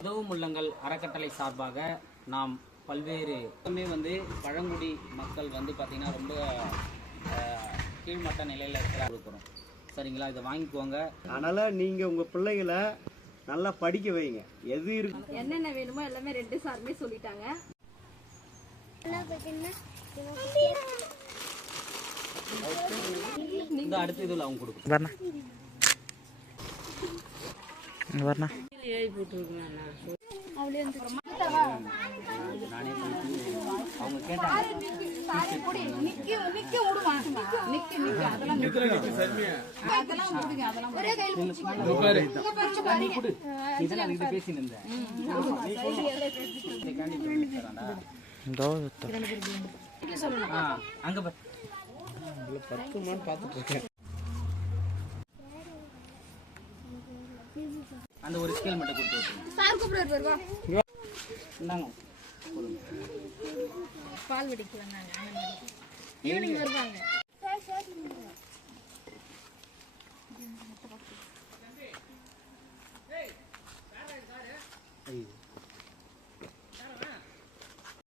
உதவும் உள்ளங்கள் அறக்கட்டளை சார்பாக நாம் பல்வேறு பழங்குடி மக்கள் பார்த்தீங்கன்னா ரொம்ப கீழ்மட்ட நிலையில் கொடுக்குறோம். சரிங்களா, இதை வாங்கிக்கோங்க. அதனால நீங்க உங்க பிள்ளைகளை நல்லா படிக்க வைங்க. எது இருக்கு என்னென்ன வேணுமோ எல்லாமே ரெண்டு சாருமே சொல்லிட்டாங்க. இந்த அடுத்த இதில் அவங்க கொடுக்கும் அவங்க கேட்டாங்க. அங்க 10 மான் பார்த்துட்டு இருக்கேன். அந்த ஒரு ஸ்கேல் மட்டும் கொடுத்து இந்தாங்க. பால் வெடிக்கலாம் ஈவினிங் வருவாங்க.